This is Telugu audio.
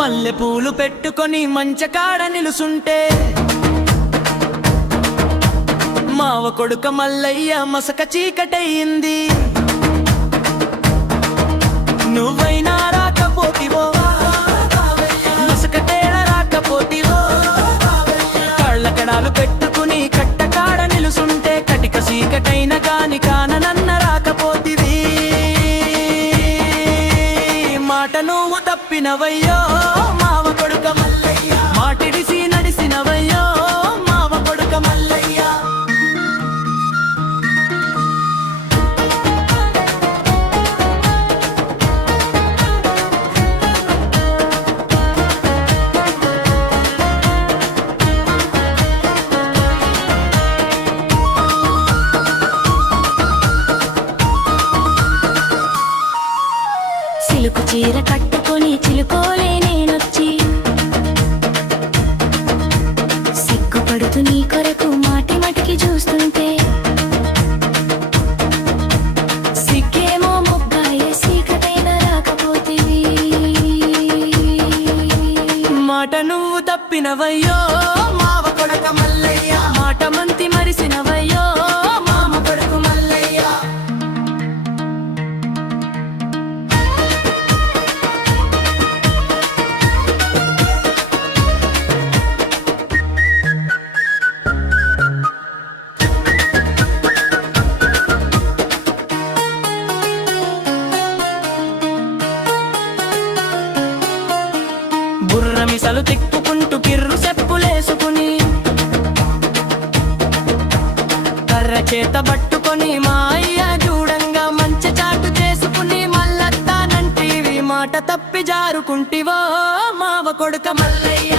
మల్లె పూలు పెట్టుకొని మంచకాడ నిలుసుంటే మావ కొడుక మల్లయ్య మసక చీకటయింది. నువ్వైనా రాకపోతివో మసకటేళ రాకపోతివో కళ్ళకడాలు పెట్టుకుని కట్టకాడ నిలుసుంటే కటిక చీకటైన గాని కాననన్న రాకపోతివి. మాట నువ్వు తప్పినవయ్యో మావ కొడుక మల్లయ్య, మాటిడిసి నడిసినవయ్యో మావ కొడుక మల్లయ్య. సిలుకు చీర కట్టుకొని చిలుకోలే నేనొచ్చి సిగ్గుపడుతూ నీ కొరకు మాటి మటికి చూస్తుంటే సిగ్గేమో ముగ్గాయే సీకటైన రాకపోతివి. మాట నువ్వు తప్పినవయ్యో మావ కొడుక మల్లయ్య, మాట మంతి మరిసినవయ్యో మామ కొడుకు మల్లయ్య. బుర్రమిసలు తిప్పుకుంటూ కిర్రు చెప్పులేసుకుని కర్ర చేత పట్టుకొని మా అయ్య చూడంగా మంచి చాటు చేసుకుని మల్లత్తానంటివి. మాట తప్పి జారుకుంటివో మావ కొడుక మల్లయ్య.